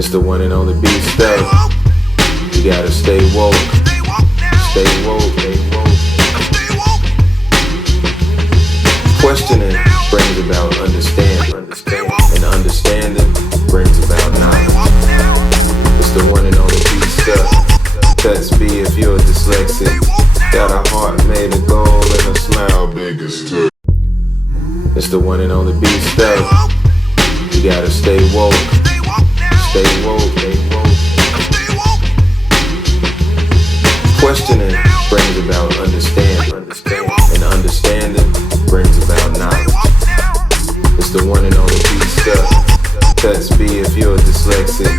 It's the one and only beat stuff. You gotta stay woke. Stay woke, stay woke. Questioning brings about understanding. And understanding brings about knowledge. It's the one and only beat stuff. Touch B if you're dyslexic. Got a heart made of gold and a smile big as touch. It's the one and only beat stuff. You gotta stay woke. Stay woke, stay woke. Questioning brings about understanding. And understanding brings about knowledge. It's the one and only beat stuff. Touch B if you're dyslexic.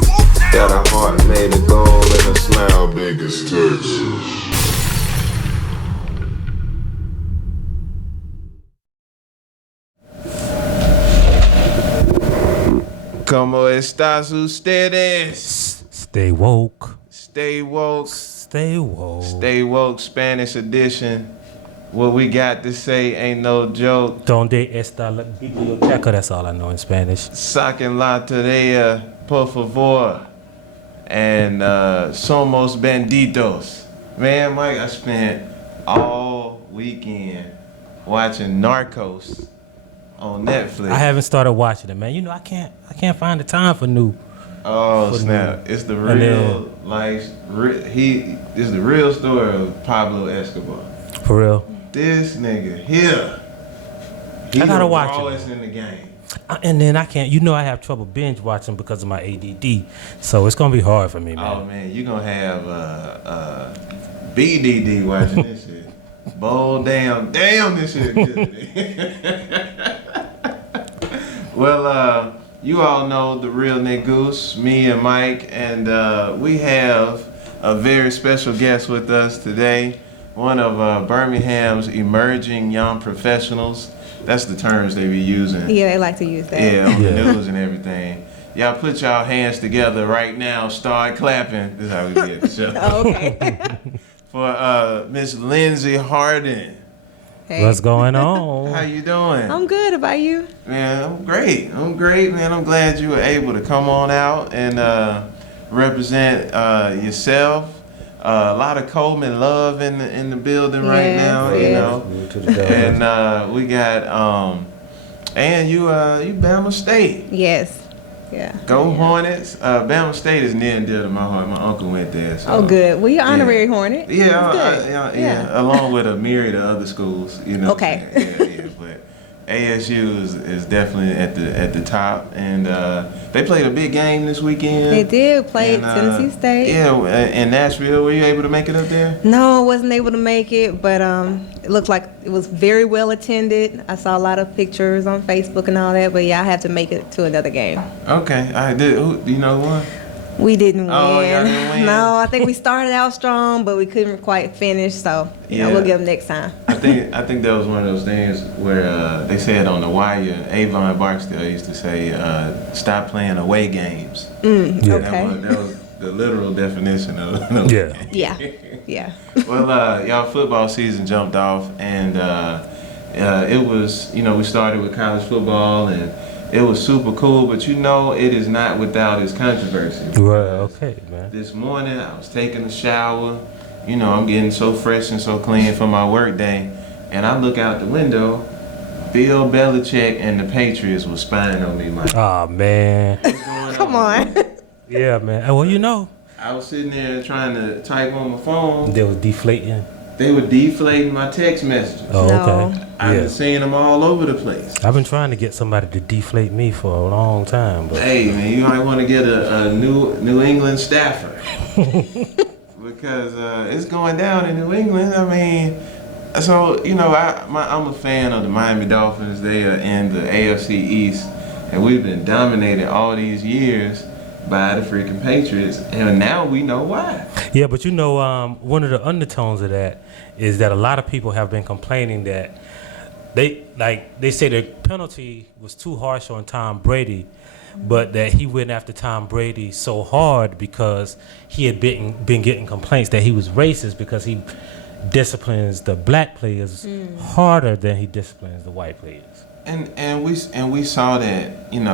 Got a heart made of gold and a smile big as touch. ¿Cómo estás ustedes? Stay woke. Stay woke. Stay woke. Stay woke Spanish edition. What we got to say ain't no joke. Donde está la biblioteca? That's all I know in Spanish. Saquen la tarea, por favor. And Somos Bandidos. Man, Mike, I spent all weekend watching Narcos on Netflix. I haven't started watching it, man. You know, I can't find the time for new. Oh snap! It's the real life. It's the real story of Pablo Escobar. For real. This nigga here. He's I gotta the watch it. rawest in the game. And then I can't. You know, I have trouble binge watching because of my ADD. So it's gonna be hard for me, man. Oh man, you gonna have BDD watching this shit. Bold damn, this shit good. Well, you all know the real Niggoose, me and Mike, and we have a very special guest with us today. One of Birmingham's emerging young professionals. That's the terms they be using. Yeah, they like to use that. Yeah, on the news and everything. Y'all put y'all hands together right now. Start clapping. This is how we get the show. Oh, okay. For Miss Lindsay H. Hey. What's going on? How you doing? I'm good. About you? Man, I'm great, man. I'm glad you were able to come on out and represent yourself. A lot of Coleman love in the building right now, you know. And we got and you Bama State. Yes. Yeah. Go Hornets. Bama State is near and dear to my heart. My uncle went there. So. Oh, good. Well, you're honorary Hornet. Yeah, yeah. Along with a myriad of other schools, you know. Okay. Yeah. But ASU is definitely at the top, and they played a big game this weekend. They did play Tennessee State. Yeah, in Nashville. Were you able to make it up there? No, I wasn't able to make it, but it looked like it was very well attended. I saw a lot of pictures on Facebook and all that, but yeah, I had to make it to another game. Okay, I did. Do you know who won? We didn't win. Oh, y'all didn't win? No, I think we started out strong, but we couldn't quite finish. So we'll give them next time. I think that was one of those things where they said on the wire. Avon Barksdale used to say, "Stop playing away games." Okay. That was the literal definition of Yeah. Well, y'all football season jumped off, and it was, we started with college football, and it was super cool, but it is not without its controversy. Well, okay, man. This morning, I was taking a shower. I'm getting so fresh and so clean for my work day, and I look out the window. Bill Belichick and the Patriots was spying on me, Mike. Oh, man. Come on. Yeah, man. Well, I was sitting there trying to type on my phone. They was deflating. They were deflating my text messages. Oh, okay. No. I've been seeing them all over the place. I've been trying to get somebody to deflate me for a long time. But Hey, man, you might want to get a New England staffer. Because it's going down in New England. I mean, so, I'm a fan of the Miami Dolphins. They are in the AFC East, and we've been dominated all these years by the freaking Patriots, and now we know why. Yeah, but one of the undertones of that is that a lot of people have been complaining that they say the penalty was too harsh on Tom Brady, but that he went after Tom Brady so hard because he had been getting complaints that he was racist because he disciplines the black players harder than he disciplines the white players. And we saw that, in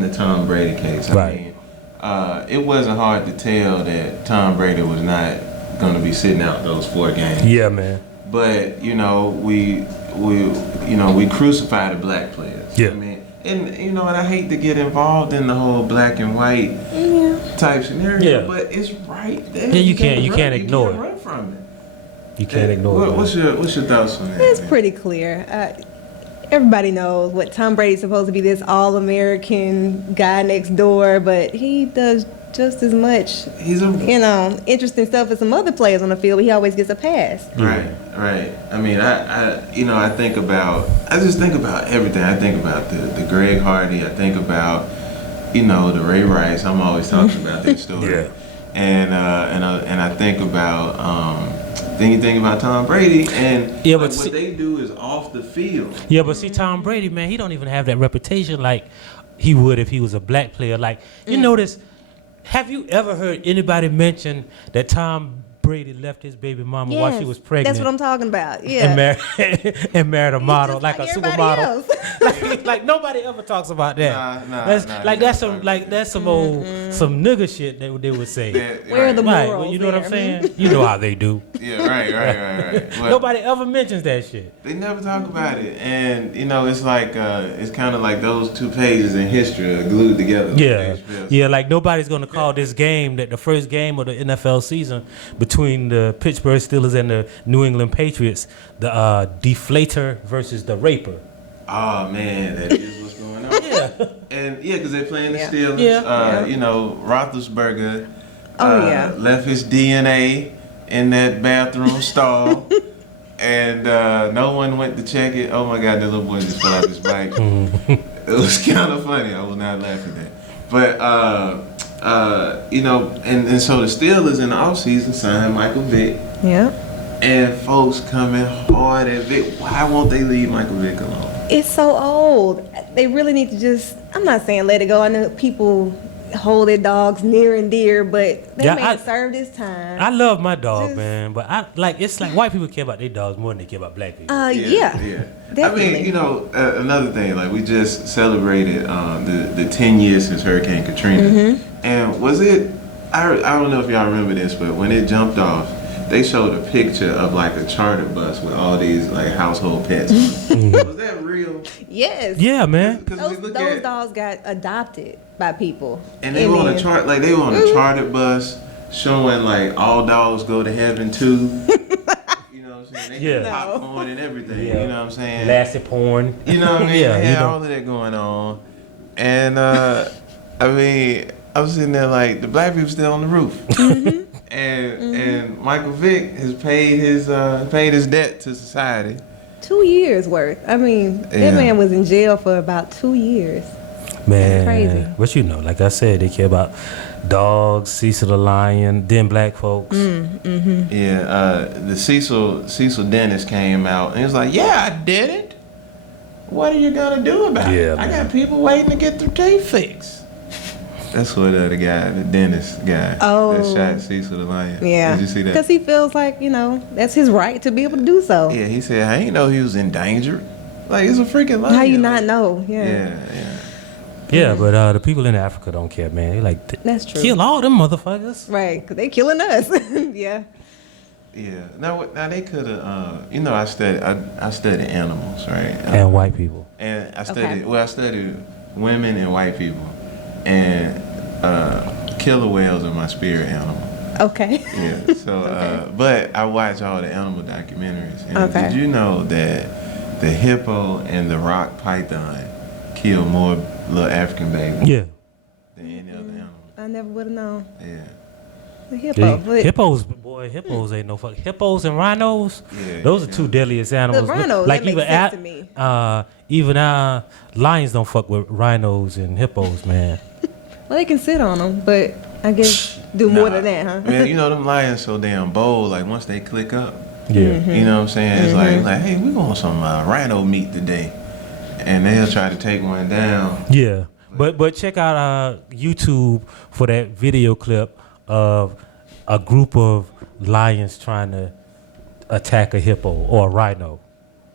the Tom Brady case. I mean, it wasn't hard to tell that Tom Brady was not going to be sitting out those 4 games. Yeah, man. But we crucify the black players. Yeah. I mean, and and I hate to get involved in the whole black and white type scenario. Yeah. But it's right there. Yeah, you can't ignore it. Run from it. You can't ignore it. What's your thoughts on that? It's man? pretty clear. Everybody knows what Tom Brady's supposed to be, this all-American guy next door, but he does just as much, He's a interesting stuff as some other players on the field, but he always gets a pass. Right. I mean, I just think about everything. I think about the Greg Hardy. I think about, the Ray Rice. I'm always talking about that story. Yeah. And I think about then you think about Tom Brady and but what they do is off the field. Yeah, but see, Tom Brady, man, he don't even have that reputation like he would if he was a black player. Like, you notice, have you ever heard anybody mention that Tom Brady left his baby mama while she was pregnant? That's what I'm talking about. Yeah. And married a model, like a everybody supermodel. else. like nobody ever talks about that. That's some old some nigga shit they would say. Where are the Right, morals? well, you know what I'm there? saying? You know how they do. Yeah, right. Well, Nobody ever mentions that shit. They never talk about it, and it's like it's kind of like those 2 pages in history are glued together. Yeah, like nobody's gonna call this game, that the first game of the NFL season between the Pittsburgh Steelers and the New England Patriots, the deflator versus the raper. Oh man, that is what's going on. Yeah. And because they're playing the Steelers. Yeah. Roethlisberger left his DNA in that bathroom stall. And no one went to check it. Oh my God, that little boy just fell off his bike. It was kind of funny. I was not laughing at that. But and so the Steelers in the offseason signed Michael Vick. Yeah. And folks coming hard at Vick. Why won't they leave Michael Vick alone? It's so old. They really need to just, I'm not saying let it go. I know people hold their dogs near and dear, but that man served his time. I love my dog, man, but it's like white people care about their dogs more than they care about black people. Yeah. Definitely. I mean, another thing, like we just celebrated the 10 years since Hurricane Katrina, and was it? I don't know if y'all remember this, but when it jumped off, they showed a picture of like a charter bus with all these like household pets. Was that real? Yes. Yeah, man. Those dogs got adopted by people. And they were on a charter bus showing like all dogs go to heaven too. You know what I'm saying? They had popcorn and everything. Yeah. You know what I'm saying? Lassie porn. You know what I mean? Yeah, They had all of that going on. And I mean, I was sitting there like the black people still on the roof. And Michael Vick has paid his debt to society. 2 years worth. I mean, that man was in jail for about 2 years. Man, crazy. But like I said, they care about dogs, Cecil the lion, then black folks. Yeah, the Cecil Dennis came out and he was like, "Yeah, I did it. What are you gonna do about it? I got people waiting to get their teeth fixed." That's what the guy, the dentist guy, that shot Cecil the lion. Yeah. Did you see that? Because he feels like, that's his right to be able to do so. Yeah, he said, "I ain't know he was endangered." Like, it's a freaking lion. How you not know? Yeah, but the people in Africa don't care, man. They like, that's true. Kill all them motherfuckers. Right, because they killing us. Yeah. Yeah. Now they could have. I studied animals, right? And white people. And I studied women and white people, and killer whales are my spirit animal. Okay. Yeah. So, but I watch all the animal documentaries. And did you know that the hippo and the rock python kill more little African babies? Yeah. Than any other animal. I never would have known. Yeah. The hippo. Hippos ain't no fuck. Hippos and rhinos, those are two deadliest animals. The rhinos, like that makes sense to me. Even lions don't fuck with rhinos and hippos, man. Well, they can sit on them, but I guess do more than that, huh? Man, them lions so damn bold. Like once they click up, yeah, you know what I'm saying? It's like, hey, we want some rhino meat today, and they'll try to take one down. Yeah, but check out YouTube for that video clip of a group of lions trying to attack a hippo or a rhino.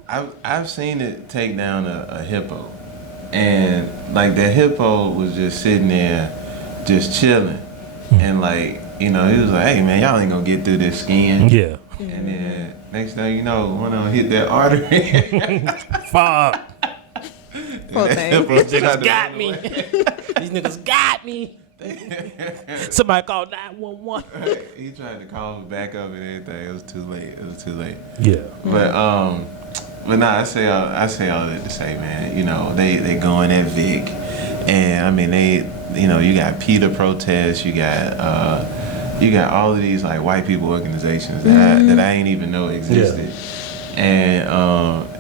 I've seen it take down a hippo, and like that hippo was just sitting there just chilling, and like he was like, "Hey man, y'all ain't gonna get through this skin." Yeah. And then next thing you know, one of them hit that artery. Fuck. Poor thing. These niggas got me. These niggas got me. Somebody called 911. Right. He tried to call me back up and everything. It was too late. Yeah. But nah, I say all that to say, man, they going at Vic, and I mean you got PETA protests, you got all of these like white people organizations that I ain't even know existed, and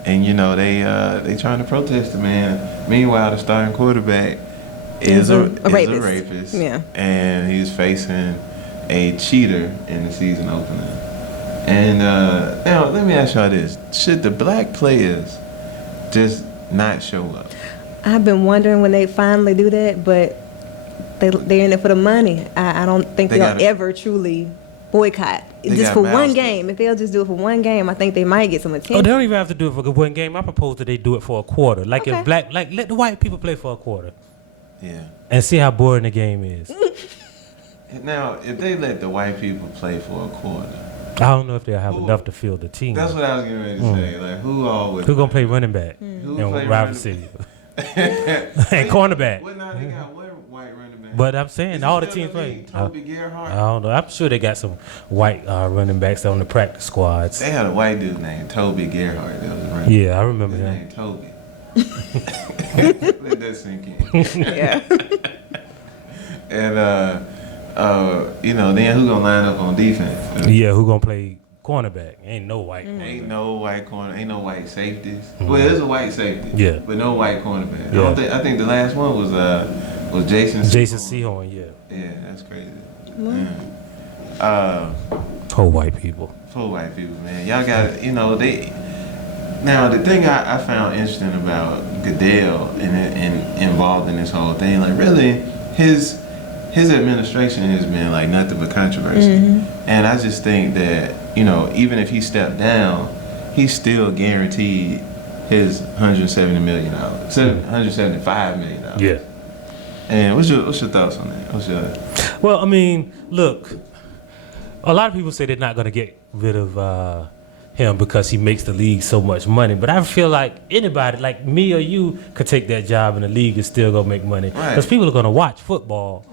they trying to protest it, man. Meanwhile, the starting quarterback is a rapist, and he's facing a cheater in the season opener. And now, let me ask y'all this. Should the black players just not show up? I've been wondering when they finally do that, but they're in it for the money. I don't think they'll ever truly boycott. Just for one game. If they'll just do it for one game, I think they might get some attention. Oh, they don't even have to do it for one game. I propose that they do it for a quarter. Like if let the white people play for a quarter. Yeah. And see how boring the game is. Now, if they let the white people play for a quarter, I don't know if they'll have enough to field the team. That's what I was getting ready to say. Like, who gonna play running back in Rival City? And cornerback. Well, now they got one white running back. But I'm saying all the teams play. Toby Gerhardt. I don't know. I'm sure they got some white running backs on the practice squads. They had a white dude named Toby Gerhardt that was running. Yeah, I remember him. Named Toby. Let that sink in. Yeah. And then who gonna line up on defense? Yeah, who gonna play cornerback? Ain't no white. Ain't no white corner. Ain't no white safeties. Well, there's a white safety. Yeah. But no white cornerback. Yeah. I think the last one was Jason. Jason Sehorn. Yeah. Yeah, that's crazy. Poor white people. Poor white people, man. Y'all got they. Now the thing I found interesting about Goodell and involved in this whole thing, like really his administration has been like nothing but controversy, and I just think that even if he stepped down, he's still guaranteed his $170 million, $175 million. Yeah. And what's your thoughts on that? Well, I mean, look, a lot of people say they're not going to get rid of him because he makes the league so much money. But I feel like anybody, like me or you, could take that job in the league and still go make money. Because people are going to watch football.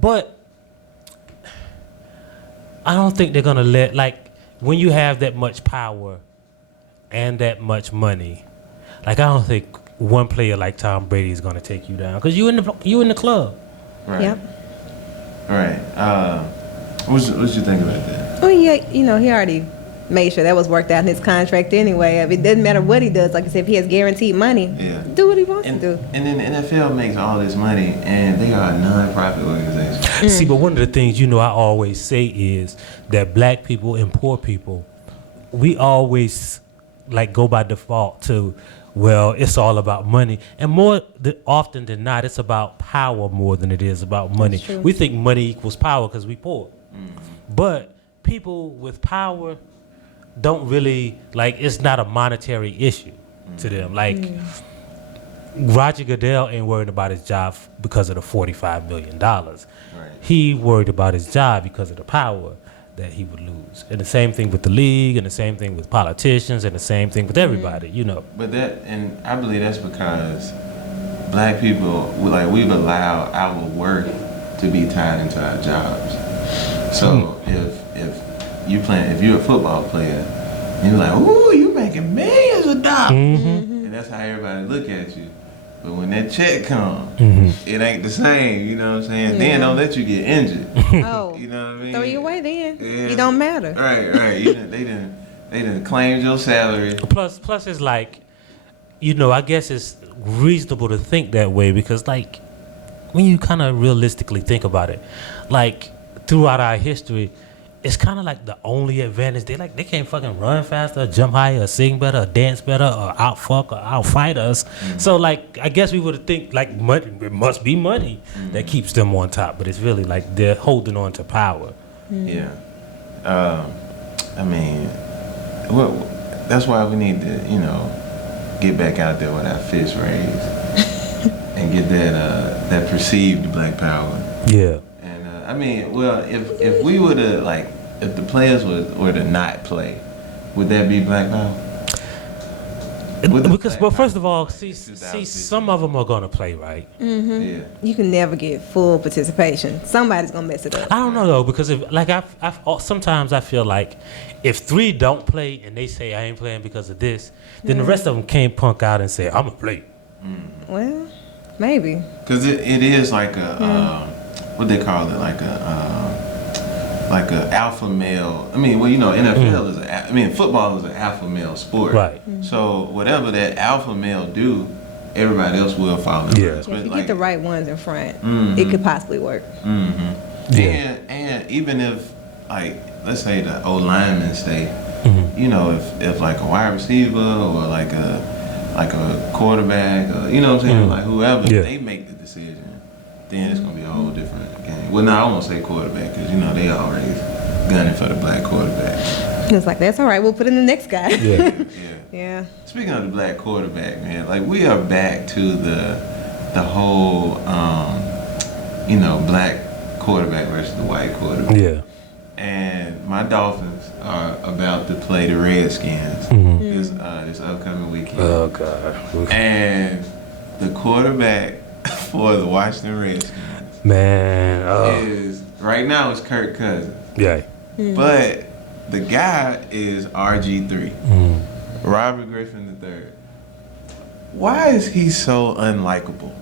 But I don't think they're going to let, like, when you have that much power and that much money, like, I don't think one player like Tom Brady is going to take you down. Because you in the club. Right. Yep. Right. What you think about that? Well, yeah, he already made sure that was worked out in his contract anyway. I mean, it doesn't matter what he does. Like I said, if he has guaranteed money, do what he wants to do. And then the NFL makes all this money, and they are a non-profit organization. See, but one of the things, I always say is that black people and poor people, we always, like, go by default to, well, it's all about money. And more often than not, it's about power more than it is about money. We think money equals power because we poor. But people with power don't really, like, it's not a monetary issue to them. Like, Roger Goodell ain't worried about his job because of the $45 million. Right. He worried about his job because of the power that he would lose. And the same thing with the league, and the same thing with politicians, and the same thing with everybody, But and I believe that's because black people, like, we've allowed our worth to be tied into our jobs. So if you're a football player, and you're like, ooh, you making millions of dollars, and that's how everybody look at you. But when that check comes, it ain't the same. You know what I'm saying? Yeah. Then don't let you get injured. Oh, you know what I mean? Throw you away then. Yeah. It don't matter. Right. They didn't claim your salary. Plus, it's like, I guess it's reasonable to think that way because, like, when you kind of realistically think about it, like, throughout our history, it's kind of like the only advantage. They can't fucking run faster, jump higher, or sing better, or dance better, or outfuck or outfight us. So, like, I guess we would think, like, money, it must be money that keeps them on top. But it's really like they're holding on to power. Yeah. I mean, well, that's why we need to, get back out there with our fists raised and get that perceived black power. Yeah. And I mean, well, if we were to like, if the players were to not play, would that be black power? Because, well, first of all, see, some of them are gonna play, right? Mm-hmm. Yeah. You can never get full participation. Somebody's gonna mess it up. I don't know though, because if like sometimes I feel like if 3 don't play and they say I ain't playing because of this, then the rest of them can't punk out and say I'm gonna play. Well, maybe. Because it is like a what they call it, like a alpha male. I mean, well, you know, NFL is football is an alpha male sport. Right. So whatever that alpha male do, everybody else will follow. Yeah. If you get the right ones in front, Mhm. it could possibly work. Yeah. And even if, like, let's say the O lineman say, Mm-hmm. you know, if like a wide receiver or like a quarterback, or, you know what I'm saying, like whoever, Yeah. they make the decision, then it's gonna be a whole different game. Well, no, I won't say quarterback because you know they already gunning for the black quarterback. It's like, that's all right. We'll put in the next guy. Yeah. Yeah. Speaking of the black quarterback, man, like we are back to the whole, you know, black quarterback versus the white quarterback. Yeah. And my Dolphins are about to play the Redskins this upcoming weekend. Oh God. And the quarterback for the Washington Redskins Man. is right now is Kirk Cousins, Yeah. but the guy is RG3, Robert Griffin III. Why is he so unlikable?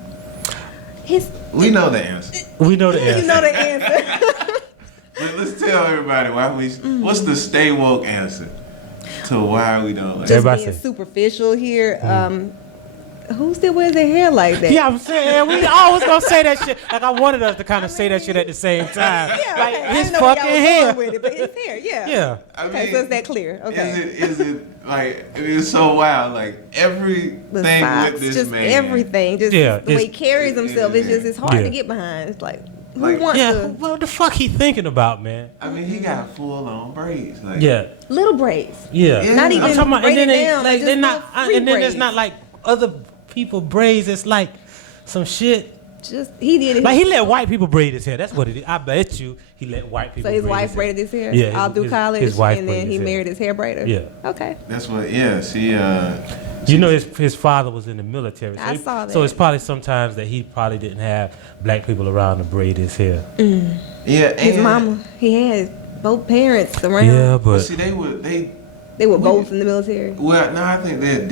We know the answer. We know the answer. You know the answer. But let's tell everybody what's the stay woke answer to why we don't like Just Everybody being say. superficial here. Who still wears their hair like that? Yeah, I'm saying we always gonna say that shit. Like I wanted us to kind of say that shit at the same time. Yeah, Like okay. I his didn't know where fucking y'all was hair. going with it, but his hair, yeah. Yeah. I Okay, mean, so it's that clear. Okay. Is it like it is so wild? Like everything The with socks, this just man. everything, just Yeah, the way he it's- carries himself. It's just it's hard Yeah. to get behind. It's like who Like- wants Yeah. to What the fuck he thinking about, man? I mean, he got full on braids. Like, Yeah. little braids? Yeah. Yeah. Not even I'm talking about, and braided then they down, like just they're not, little free and then braids. it's not like other people braids. It's like some shit. Just he did it. Like he let white people braid his hair. That's what it is. I bet you he let white people. So his braid wife his braided his hair Yeah, all through college, his wife and then braided he his hair. married his hair braider. Yeah. Okay. that's what. Yeah, she. You know his father was in the military. So I saw So that. it's probably sometimes that he probably didn't have black people around to braid his hair. Yeah, His and, mama, he had both parents around. Yeah, But but see, they They were both in the military. Well, no, I think they're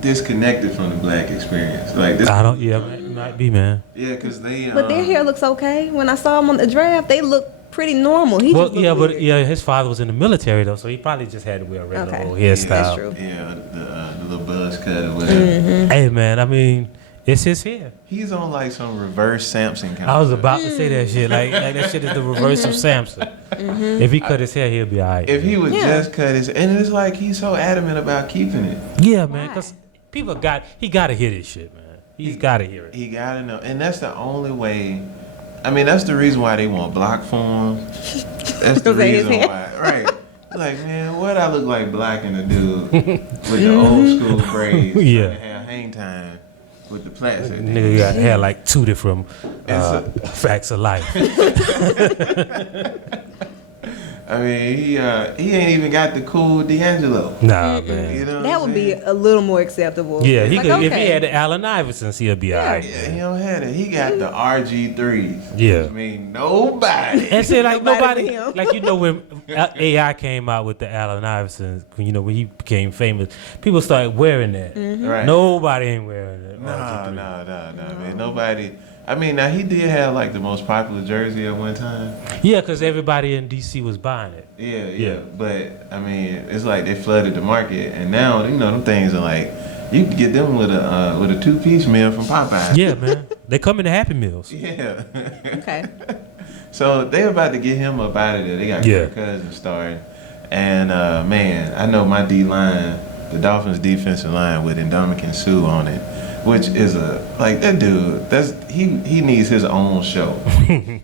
disconnected from the black experience. Like this. I don't. Yeah, might be, man. Yeah, because they. But their hair looks okay. When I saw him on the draft, they look pretty normal. He Well, just looked yeah, but weird. yeah, his father was in the military though, so he probably just had to wear a regular Okay. old Yeah, hairstyle. That's true. Yeah, the little buzz cut or whatever. Hey, man, I mean, it's his hair. He's on like some reverse Samson kind I was of about to say that shit. Like that shit is the reverse of Samson. If he cut his hair, he'll be alright. If he would Yeah. just cut his, and it's like he's so adamant about keeping it. Yeah, man, Why? because people he got to hear this shit, man. He's got to hear it. He gotta know, and that's the only way. I mean, that's the reason why they want block form. That's the Because of his reason hair. why, right? Like, man, what I look like blacking a dude with the old school braids, Yeah. trying to have hang time with the plastic. Nigga got hair like Tootie from It's Facts of Life. I mean, he ain't even got the cool D'Angelo. Nah, man. You know what That I'm would be saying? a little more acceptable. Yeah, he Like, could, if he okay. had the Allen Iversons, he'll be alright. Yeah, he don't have it. He got the RG3s. Yeah. I mean, nobody. And say like Nobody nobody, but him. like you know when AI came out with the Allen Iverson, when he became famous, people started wearing that. Right. Nobody ain't wearing it. No, man. Nobody. I mean, now he did have like the most popular jersey at one time. Yeah, because everybody in DC was buying it. Yeah. But I mean, it's like they flooded the market, and now you know them things are like you can get them with a 2-piece meal from Popeye. Yeah, man. They come in the Happy Meals. Yeah. Okay. So they about to get him up out of there. They got Yeah. Kirk Cousins starting, and man, I know my D line, the Dolphins' defensive line with Ndamukong Suh on it, which is like that dude. He needs his own show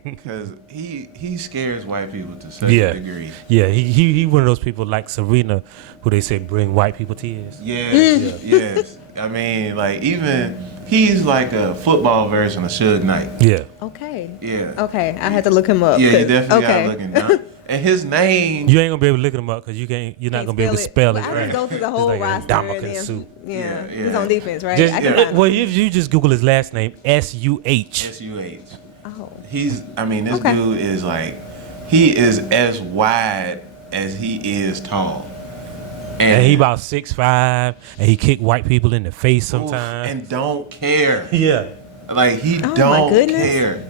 because he scares white people to such a degree. Yeah, he one of those people like Serena, who they say bring white people tears. Yes, yes. I mean, like even He's like a football version of Suge Knight. Yeah. Okay. Yeah. Okay, I had to look him up. Yeah, you definitely okay. gotta look him down. And his name. You ain't gonna be able to look him up because you're not gonna be able to spell it. Well, I Right. just go through the whole It's like roster. Ndamukong And then, Suh. yeah, Yeah. he's on defense, right? Just, I can find well, him. if you just Google his last name, S-U-H. S-U-H. Oh. This Okay. dude is like, he is as wide as he is tall. And he about 6'5", and he kick white people in the face sometimes. And don't care. Yeah. Like, he Oh, my don't goodness. care.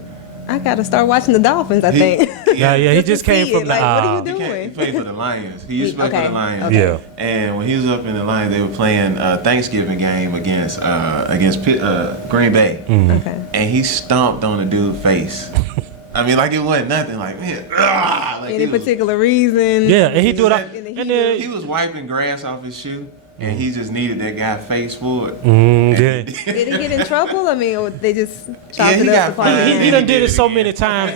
I gotta start watching the Dolphins. I think. Yeah, he to just came see from it. the. Like, what are you He doing? played for the Lions. He used to play for the Lions. Okay. Yeah. And when he was up in the Lions, they were playing Thanksgiving game against Green Bay. Okay. And he stomped on the dude's face. Like it wasn't nothing. Like, man, like Any particular reason? Yeah, and he do it. In the And heat then he was wiping grass off his shoe, and he just needed that guy's face for it. yeah. Did he get in trouble? Or they just chopped Yeah, he it got up? fined. He done did it so many times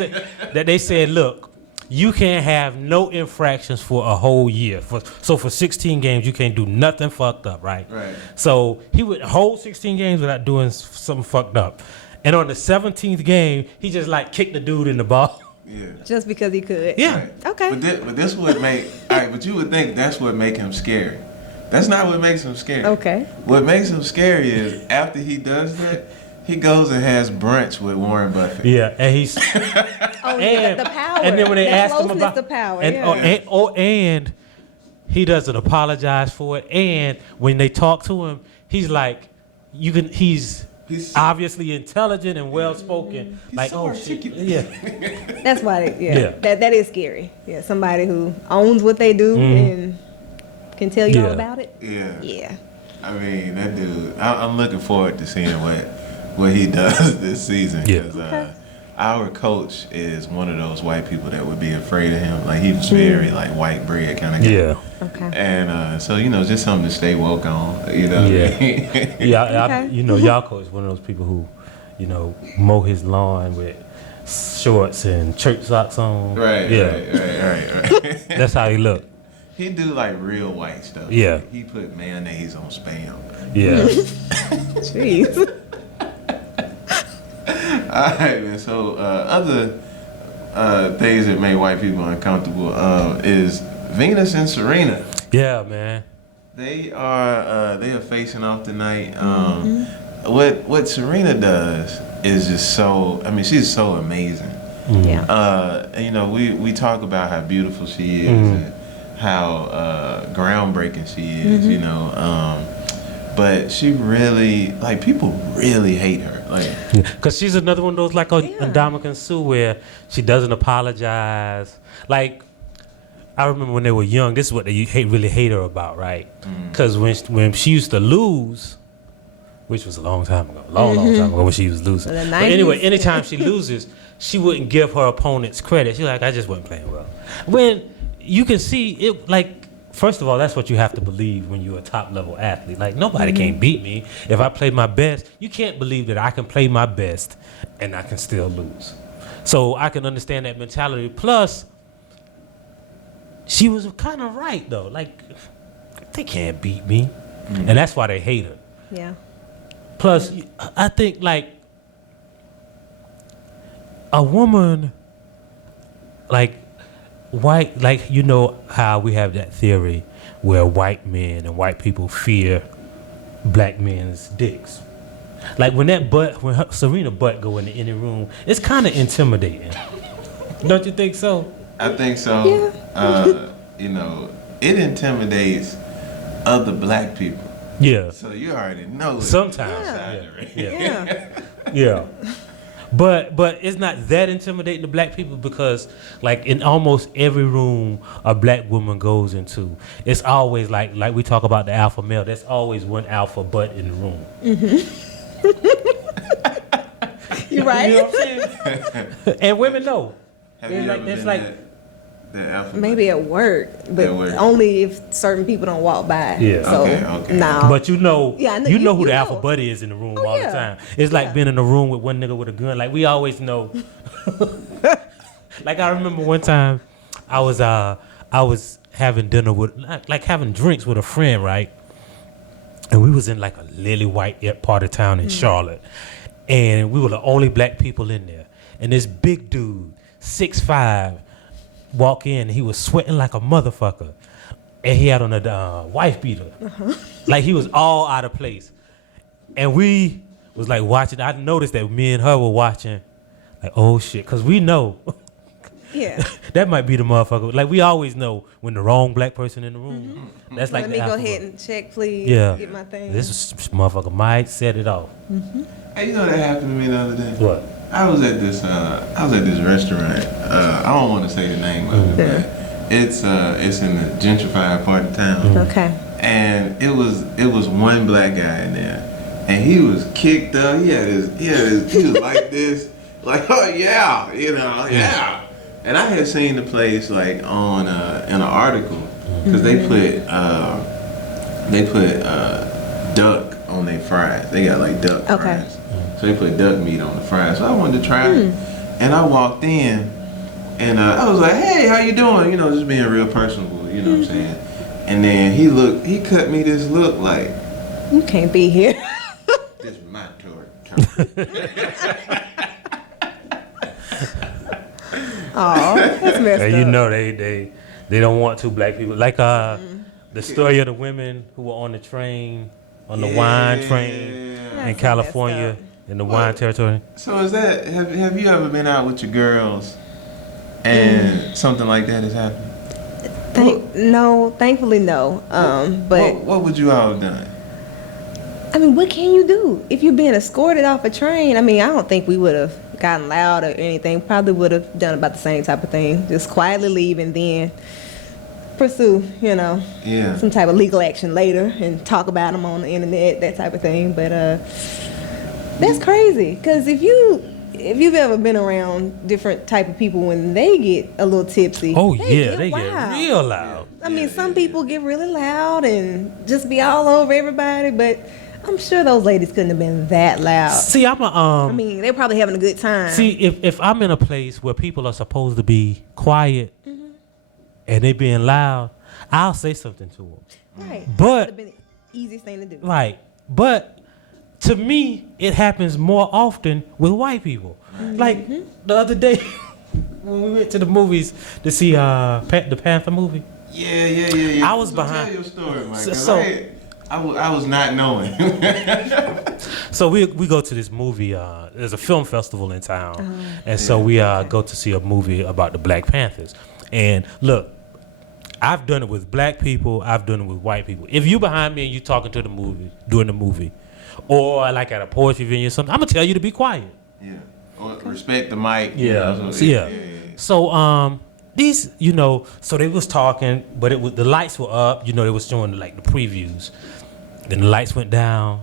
that they said, look, you can't have no infractions for a whole year. So for 16 games, you can't do nothing fucked up, right? Right. So he would hold 16 games without doing something fucked up. And on the 17th game, he just like kicked the dude in the ball. Yeah. Just because he could. Yeah. Right. Okay. But this would make. All right, but you would think that's what make him scary. That's not what makes him scary. Okay. What makes him scary is after he does that, he goes and has brunch with Warren Buffett. Yeah, and he's Oh, yeah, the power. and then when they the ask him closeness about to power. and, yeah. and he doesn't apologize for it. And when they talk to him, he's like, he's obviously intelligent and well spoken. Like, so oh shit, articulate. yeah, That's why. Yeah. That is scary. Yeah. Somebody who owns what they do and can tell you all Yeah. about it. Yeah. Yeah. That dude. I'm looking forward to seeing what he does this season. Yeah. 'Cause, our coach is one of those white people that would be afraid of him. Like, he's very like white bread kind of guy. yeah, Okay. And so just something to stay woke on. You know. Yeah. What I mean? yeah. Okay. Yako is one of those people who, mow his lawn with shorts and church socks on. Right. Yeah, Right. that's how he look. He do like real white stuff. Yeah. He put mayonnaise on Spam. Yeah, Jeez. All right, man. So other things that make white people uncomfortable is Venus and Serena. yeah, man. They are facing off tonight. What Serena does is just so. She's so amazing. Yeah. We talk about how beautiful she is and how groundbreaking she is. But she really people really hate her. Because she's another one of those like Ndamukong Suh where she doesn't apologize. Like, I remember when they were young, this is what they really hate her about, right? Because when she used to lose, which was a long time ago, long time ago when she was losing. The But anyway, 90s. anytime she loses, she wouldn't give her opponents credit. She's like, I just wasn't playing well. When you can see it, first of all, that's what you have to believe when you're a top-level athlete. Like, nobody can beat me. If I play my best, you can't believe that I can play my best and I can still lose. So I can understand that mentality. Plus, she was kind of right, though. Like, they can't beat me. And that's why they hate her. Yeah. Plus, I think, a woman, white, how we have that theory where white men and white people fear black men's dicks. Like, when Serena butt go in any room, it's kind of intimidating. Don't you think so? I think so. Yeah. It intimidates other black people. Yeah. So you already know. Sometimes. Yeah. Yeah. But it's not that intimidating to black people because, in almost every room a black woman goes into, it's always like we talk about the alpha male. There's always one alpha butt in the room. You right? You know what I'm saying? And women know. Have you ever been that alpha? Maybe at work, but At work. only if certain people don't walk by. Yeah. So, Okay. no. But Yeah, I know. you know who You the know. alpha buddy is in the room Oh, all yeah. the time. It's like being in a room with one nigga with a gun. Like, we always know. Like, I remember one time I was having dinner with, having drinks with a friend, right? and we was in like a lily white part of town in Charlotte, and we were the only black people in there. And this big dude, 6'5", walk in, and he was sweating like a motherfucker, and he had on a wife beater, like he was all out of place. And we was like watching. I noticed that me and her were watching, like, oh shit, because we know. Yeah. That might be the motherfucker. Like, we always know when the wrong black person in the room. That's like Let me go ahead and check, please. Yeah. Get my thing. This motherfucker might set it off. Hey, you know that happened to me the other day? What? I was at this restaurant. I don't want to say the name of it, but it's in the gentrified part of town. Okay. And it was one black guy in there, and he was kicked up. He was like this, like, oh yeah, yeah. And I had seen the place like on in an article, because they put duck on their fries. They got like duck fries, so they put duck meat on the fries. So I wanted to try it, and I walked in, and I was like, hey, how you doing? You know, just being real personable. You know what I'm saying? And then he cut me this look like, you can't be here. this is my turn. Oh, that's messed up. You know they don't want two black people. Like the story of the women who were on the train, on the wine train in California, in the wine territory. So is that, have you ever been out with your girls and something like that has happened? No, thankfully no. But what would you all have done? I mean, what can you do if you're being escorted off a train? I mean, I don't think we would have gotten loud or anything. Probably would have done about the same type of thing. Just quietly leave and then pursue, some type of legal action later and talk about them on the internet, that type of thing. But that's crazy, because if you've ever been around different type of people, when they get a little tipsy, they get real loud. I mean, some people get really loud and just be all over everybody, but I'm sure those ladies couldn't have been that loud. See, I mean, they're probably having a good time. See, if I'm in a place where people are supposed to be quiet and they being loud, I'll say something to them. Right. But that would have been the easiest thing to do. Right. But to me, it happens more often with white people. Like the other day when we went to the movies to see the Panther movie. Yeah. I was behind. Tell your story, Mike. I was not knowing. So we go to this movie. There's a film festival in town, and so we go to see a movie about the Black Panthers. And look, I've done it with black people. I've done it with white people. If you behind me and you talking to the movie during the movie, or like at a poetry venue or something, I'm gonna tell you to be quiet. Yeah. Or respect the mic. Yeah. So these, so they was talking, but the lights were up. They was showing like the previews. Then the lights went down,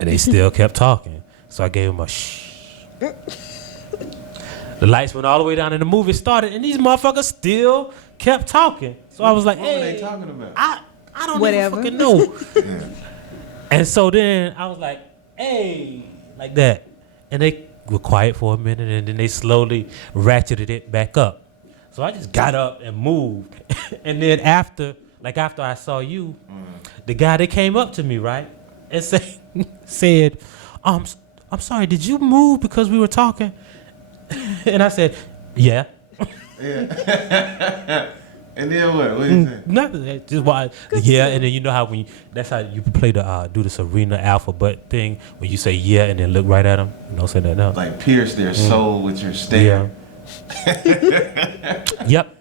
and they still kept talking. So I gave them a shh. The lights went all the way down, and the movie started, and these motherfuckers still kept talking. So I was like, what were they talking about? I don't even fucking know. And so then I was like, hey, like that. And they were quiet for a minute, and then they slowly ratcheted it back up. So I just got up and moved. And then after I saw you, the guy that came up to me, right, and said, I'm sorry, did you move because we were talking? And I said, yeah. And then what? What did you say? Nothing. Just why? Yeah, and then you know how that's how you play do the Serena alphabet thing when you say yeah and then look right at them. Don't say that else. Like pierce their soul with your stare. Yeah. Yep.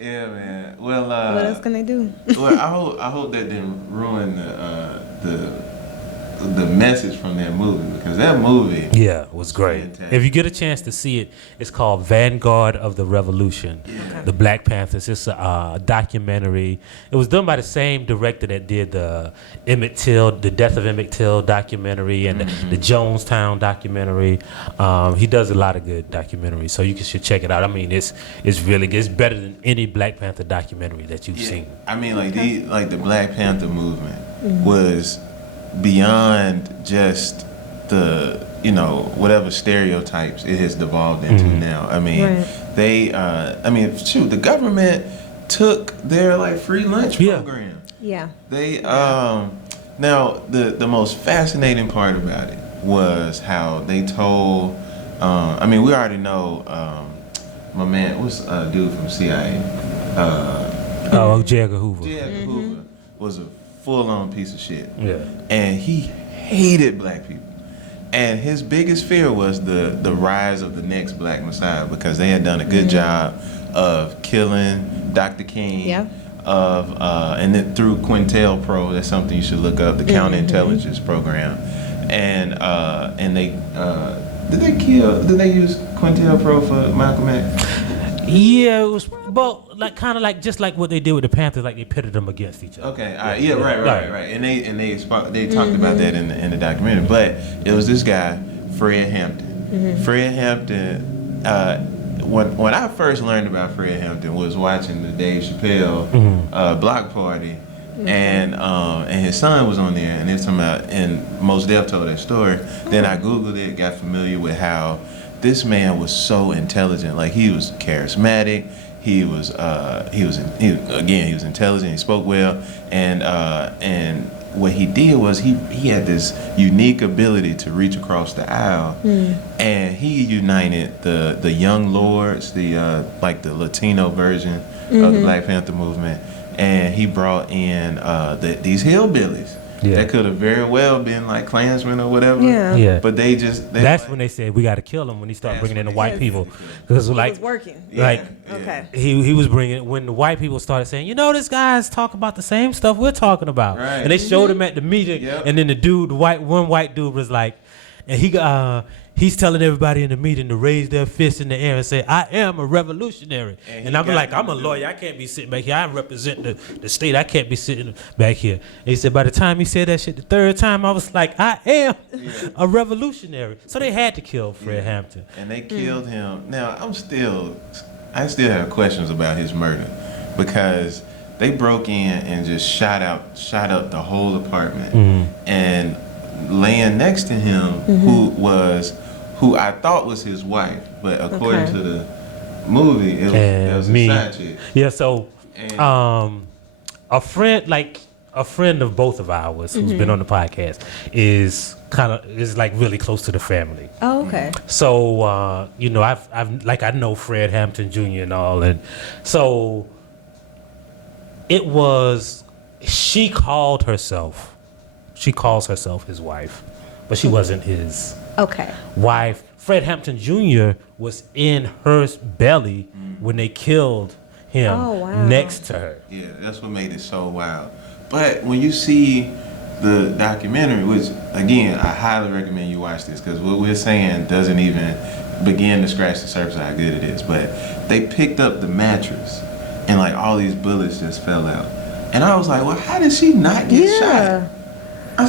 Yeah, man. Well, what else can they do? Well, I hope that didn't ruin the message from that movie, because that movie was great. Fantastic. If you get a chance to see it, it's called Vanguard of the Revolution, the Black Panthers. It's a documentary. It was done by the same director that did the Death of Emmett Till documentary and the Jonestown documentary. He does a lot of good documentaries, so you should check it out. I mean, it's really good. It's better than any Black Panther documentary that you've seen. I mean, the Black Panther movement was beyond just the whatever stereotypes it has devolved into now. I mean, the government took their free lunch program. Yeah. They Now, the most fascinating part about it was how they told. I mean, we already know. My man, what's a dude from CIA? J. Edgar Hoover. J. Edgar Hoover was a full-on piece of shit. Yeah. And he hated black people. And his biggest fear was the rise of the next black messiah, because they had done a good job of killing Dr. King. Yeah. And then through Quintel-Pro, that's something you should look up, the counterintelligence program. And they did they use Quintel-Pro for Malcolm X? Yeah, it was, but like kind of like just like what they did with the Panthers, like they pitted them against each other. Okay, right. And they talked about that in the documentary. But it was this guy, Fred Hampton. Fred Hampton. When I first learned about Fred Hampton was watching the Dave Chappelle Block Party, and his son was on there, and they were talking about, and Mos Def told that story. Then I Googled it, got familiar with how this man was so intelligent. Like, he was charismatic. He was intelligent. He spoke well, and what he did was he had this unique ability to reach across the aisle, and he united the young lords, the Latino version of the Black Panther movement, and he brought in these hillbillies. Yeah. That could have very well been like Klansmen or whatever. Yeah. But that's when they said we got to kill him, when he started bringing in the white people, because like it was working. Okay. He was bringing, when the white people started saying, this guy's talking about the same stuff we're talking about, right. And they showed him at the meeting, and then one white dude was like, and he's telling everybody in the meeting to raise their fists in the air and say, "I am a revolutionary." And I'm like, I'm a lawyer. I can't be sitting back here. I represent the state. I can't be sitting back here. And he said, by the time he said that shit the third time, I was like, I am a revolutionary. So they had to kill Fred Hampton. And they killed him. Now, I still have questions about his murder, because they broke in and just shot up the whole apartment. And laying next to him, who I thought was his wife, but according to the movie, it was a side chick. Yeah, so a friend of both of ours who's been on the podcast is like really close to the family. Oh, okay. So I know Fred Hampton Jr. and all, and so it was, she calls herself his wife, but she wasn't his wife. Fred Hampton Jr. was in her belly when they killed him next to her. Yeah, that's what made it so wild. But when you see the documentary, which again I highly recommend you watch this, because what we're saying doesn't even begin to scratch the surface of how good it is. But they picked up the mattress, and like all these bullets just fell out. And I was like, well, how did she not get shot?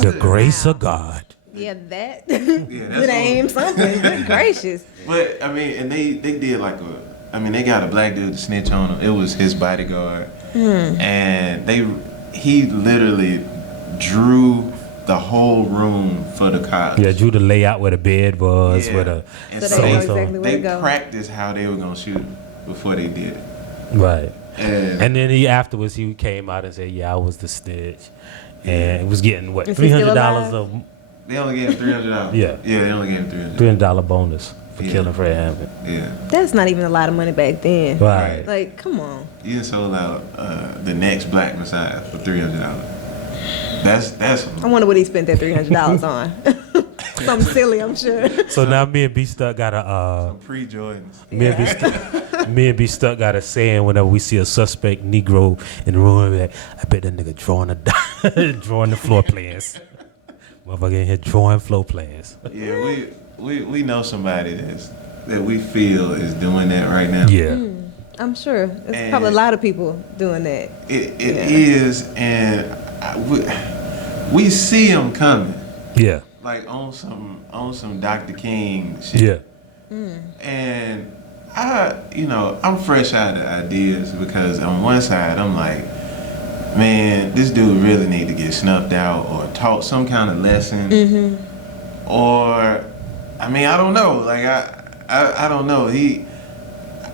The grace of God. Yeah, that. Good aim, something. Good gracious. But I mean, and they did they got a black dude to snitch on him. It was his bodyguard, and he literally drew the whole room for the cops. Yeah, drew the layout where the bed was, so they know exactly where to go. They practiced how they were gonna shoot him before they did it. Right. And then afterwards he came out and said, "Yeah, I was the snitch," and it was getting what, $300 of. They only gave him $300. Yeah, they only gave him $300 bonus for killing Fred Hampton. Yeah, that's not even a lot of money back then. Right. Like, come on. You sold out the next Black Messiah for $300. That's. I wonder what he spent that $300 on. Something silly, I'm sure. So now me and B Stuck got a pre-Jordans. Me and B Stuck got a saying whenever we see a suspect Negro in the room, like, I bet that nigga drawing the floor plans. Motherfucker in here drawing floor plans. Yeah, we know somebody that we feel is doing that right now. Yeah. I'm sure. There's probably a lot of people doing that. It is, and we see them coming. Yeah. Like on some Dr. King shit. Yeah. And I'm fresh out of ideas, because on one side I'm like, man, this dude really need to get snuffed out or taught some kind of lesson. Or, I mean, I don't know. Like, I don't know.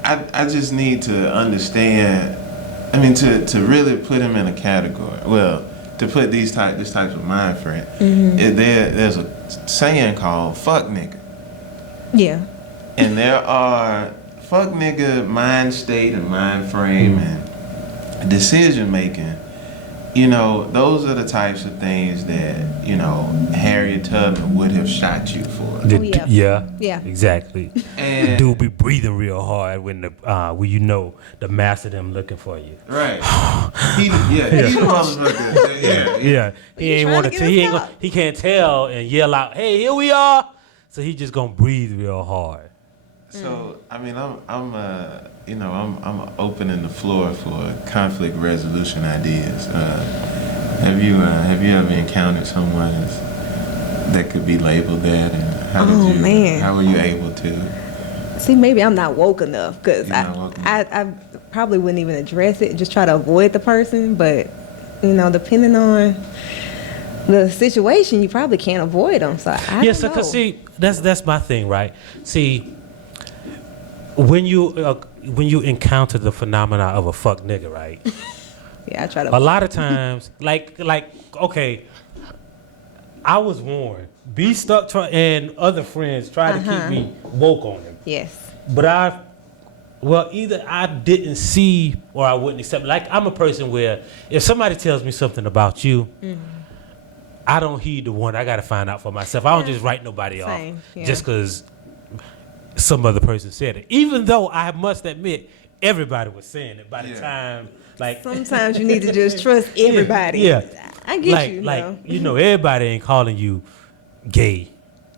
I just need to understand. I mean, to really put him in a category. Well, to put this types of mind frame. There's a saying called "fuck nigga." Yeah. And there are fuck nigga mind state and mind frame and decision making. You know, those are the types of things that, you know, Harriet Tubman would have shot you for. Yeah. Exactly. And Dude be breathing real hard when you know the master them looking for you. right. He's the motherfucker. Yeah. He ain't want to. He can't tell and yell out, "Hey, here we are." So he just gonna breathe real hard. So I mean, I'm opening the floor for conflict resolution ideas. Have you ever encountered someone that could be labeled that, and how were you able to? See, maybe I'm not woke enough because I probably wouldn't even address it. Just try to avoid the person, but you know, depending on the situation, you probably can't avoid them. So I don't know. Cause see, that's my thing, right? See. When you encounter the phenomena of a fuck nigga, right? Yeah, I try to. A lot of times, like, okay, I was warned. B stuck and other friends tried to keep me woke on him. Yes. But either I didn't see or I wouldn't accept. Like, I'm a person where if somebody tells me something about you, I don't heed the warning. I got to find out for myself. I don't just write nobody off just because some other person said it. Even though I must admit, everybody was saying it by the time, like... Sometimes you need to just trust everybody. Yeah. I get you. Like, you know, everybody ain't calling you gay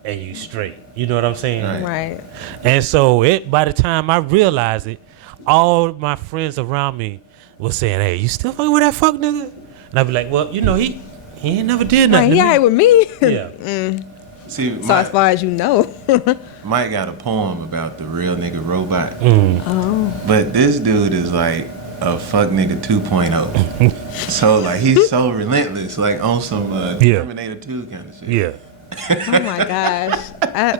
and you straight. You know what I'm saying? Right. And so by the time I realized it, all my friends around me was saying, "Hey, you still fucking with that fuck nigga?" And I'd be like, "Well, you know, he ain't never did nothing to he me." ain't with me. Yeah. See, so as far as you know. Mike got a poem about the real nigga robot. Oh. But this dude is like a fuck nigga 2.0. So like he's so relentless, like on some Terminator 2 kind of shit. Yeah. Oh my gosh.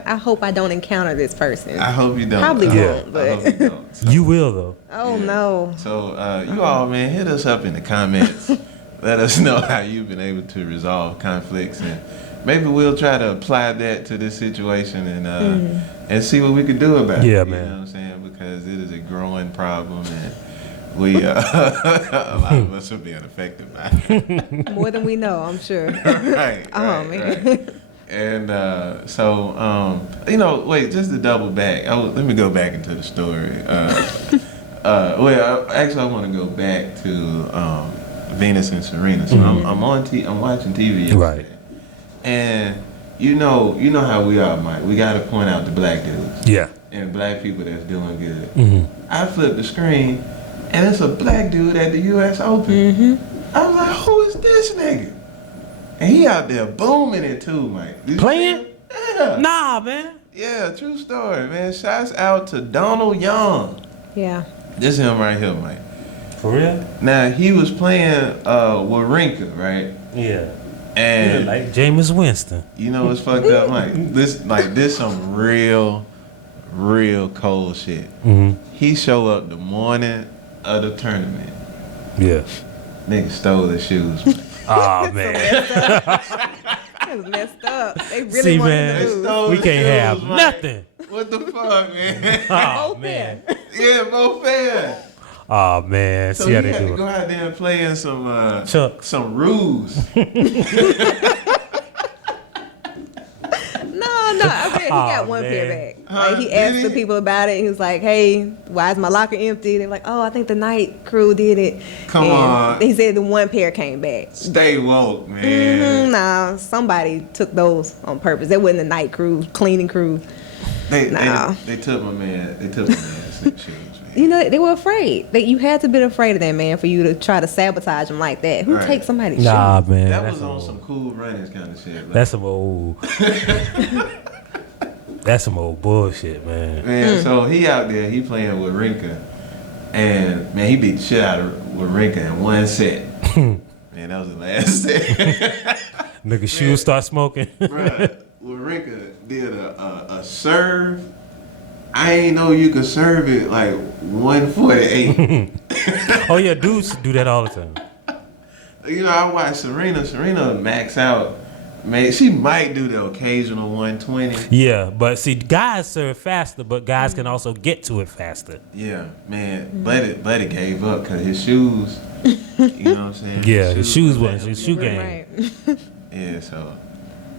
I hope I don't encounter this person. I hope you don't. Probably won't, but I hope you don't. So, you will though. Oh no. So you all, man, hit us up in the comments. Let us know how you've been able to resolve conflicts, and maybe we'll try to apply that to this situation and see what we could do about it. Yeah, you man. know what I'm saying? Because it is a growing problem, and we a lot of us are being affected by it. More than we know, I'm sure. Right. Man. Right. And you know, wait, just to double back, let me go back into the story. I want to go back to Venus and Serena. So I'm watching TV yesterday. Right. And you know how we are, Mike. We got to point out the black dudes. Yeah. And black people that's doing good. I flipped the screen, and it's a black dude at the U.S. Open. I was like, who is this nigga? And he out there booming it too, Mike. Playing? Yeah. Nah, man. Yeah, true story, man. Shouts out to Donald Young. Yeah. This him right here, Mike. For real? Now, he was playing Wawrinka, right? Yeah. And like Jameis Winston. you know what's fucked up, Mike? This some real cold shit. He show up the morning of the tournament. Yeah. Nigga stole his shoes. Oh man. That was messed up. They really See, wanted man, to lose. stole we his can't shoes, have Mike. nothing. What the fuck, man? Oh man. Yeah, both fair. Oh man. So See how he they had do to it. go out there and play in some Chucks. some rules. No, I bet he got one pair man. back. Like he asked Did the he? people about it. He was like, "Hey, why is my locker empty?" They're like, "Oh, I think the night crew did it." Come and on. He said the one pair came back. Stay woke, man. Nah, somebody took those on purpose. That wasn't the night crew, cleaning crew. They took my man. They took my man's shoes, man. You know, they were afraid. You had to be afraid of that man for you to try to sabotage him like that. Who Right. takes somebody's Nah, shoes? man. That that's was on old. some cool runnings kind of shit. Like, That's some old. That's some old bullshit, man. man, so he out there, he playing with Rinka, and man, he beat the shit out of Wawrinka in one set. Man, that was the last set. Nigga, shoes start smoking. Bruh, Wawrinka did a serve. I ain't know you could serve it like 148. Oh yeah, dudes do that all the time. I watch Serena. Serena max out. Man, she might do the occasional 120. Yeah, but see, guys serve faster, but guys can also get to it faster. Yeah, man. Buddy gave up because his shoes. You know what I'm saying? Yeah, his shoes wasn't his shoe game. Right. Yeah, so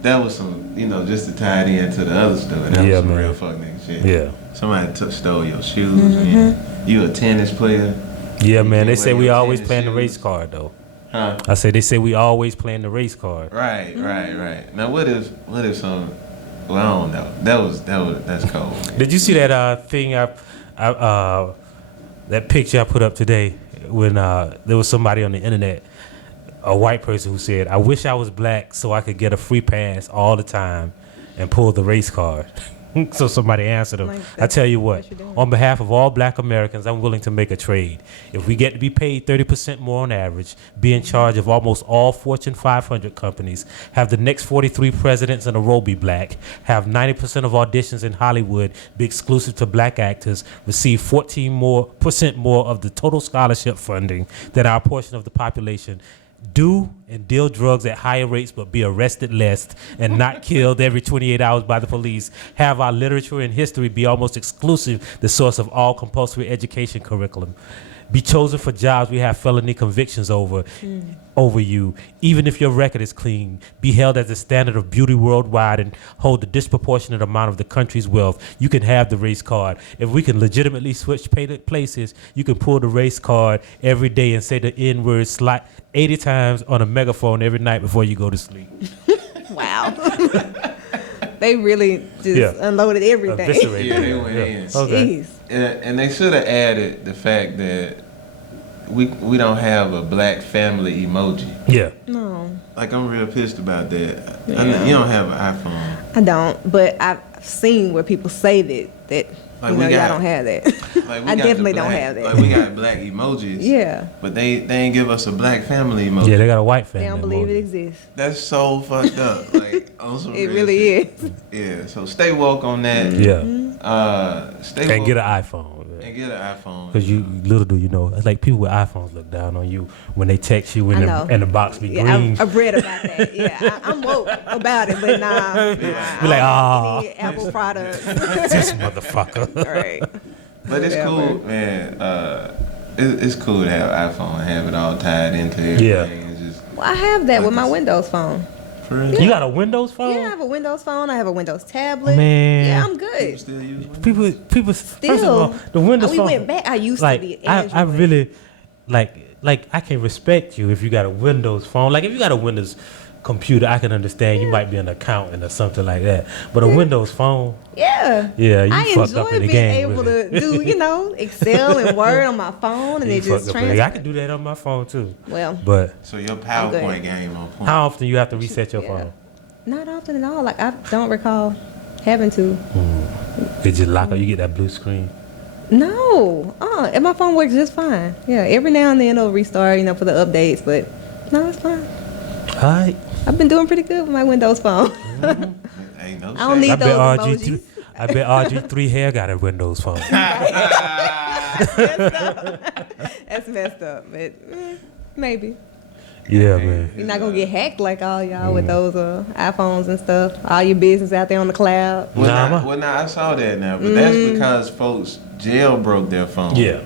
that was some, just to tie it into the other stuff. That was some real fuck nigga shit. Yeah. Somebody stole your shoes, man. You a tennis player. Yeah, man. They say we always playing the race card, though. Huh? I say they say we always playing the race card. Right. Now what if some? Well, I don't know. That's cold. Did you see that thing? That picture I put up today when there was somebody on the internet, a white person who said, "I wish I was black so I could get a free pass all the time and pull the race card." So somebody answered him. I tell you what, on behalf of all black Americans, I'm willing to make a trade. If we get to be paid 30% more on average, be in charge of almost all Fortune 500 companies, have the next 43 presidents in a row be black, have 90% of auditions in Hollywood be exclusive to black actors, receive 14% more of the total scholarship funding than our portion of the population, do and deal drugs at higher rates but be arrested less and not killed every 28 hours by the police, have our literature and history be almost exclusive the source of all compulsory education curriculum, be chosen for jobs we have felony convictions over you, even if your record is clean, be held as the standard of beauty worldwide and hold a disproportionate amount of the country's wealth, you can have the race card. If we can legitimately switch places, you can pull the race card every day and say the N-word 80 times on a megaphone every night before you go to sleep. Wow. They really just unloaded everything. Yeah, they went in. Okay. And they should have added the fact that we don't have a black family emoji. Yeah. No. Like, I'm real pissed about that. Yeah. I know, you don't have an iPhone. I don't, but I've seen where people say that Like y'all don't have that. Like, I definitely don't have that. Like, we got black emojis. Yeah. But they ain't give us a black family emoji. Yeah, they got a white family. They don't believe emoji. it exists. That's so fucked up. Like, on some It real really shit. is. Yeah, so stay woke on that. Yeah. Stay And woke. get an iPhone. And get an iPhone. Because little do you know, it's like people with iPhones look down on you when they text you and the box be green. I've read about that. Yeah, I'm woke about it, but nah. Be like, I don't need Apple products. This motherfucker. Right. But it's cool, man. It's cool to have an iPhone and have it all tied into everything. Yeah. It's just, Well, I have that with my Windows phone. for real. You got a Windows phone? Yeah, I have a Windows phone. I have a Windows tablet. Man. Yeah, I'm good. Still use one? People first of all, the Windows we phone. went back. I used like, to be I Android. really, like, I can respect you if you got a Windows phone. Like, if you got a Windows computer, I can understand you might be an accountant or something like that. But a Windows phone, Yeah. yeah, you I fucked up enjoy in the being game. able really. to do, Excel and Word on my phone, and You it just fucked up in the- transfers. I can do that on my phone too. Well, But So your good. PowerPoint game on point. how often you have to reset your Yeah. phone? Not often at all. Like, I don't recall having to. It just lock up. You get that blue screen. No. And my phone works just fine. Yeah, every now and then it'll restart, for the updates, but no, it's fine. All right. I've been doing pretty good with my Windows phone. Ain't no I don't need I bet those RG3. emojis. I bet RG3 hair got a Windows phone. That's messed up, but maybe. Yeah, man. You're not going to get hacked like all y'all with those iPhones and stuff. All your business out there on the cloud. Well, now I saw that now, but that's because folks jailbroke their phone. Yeah.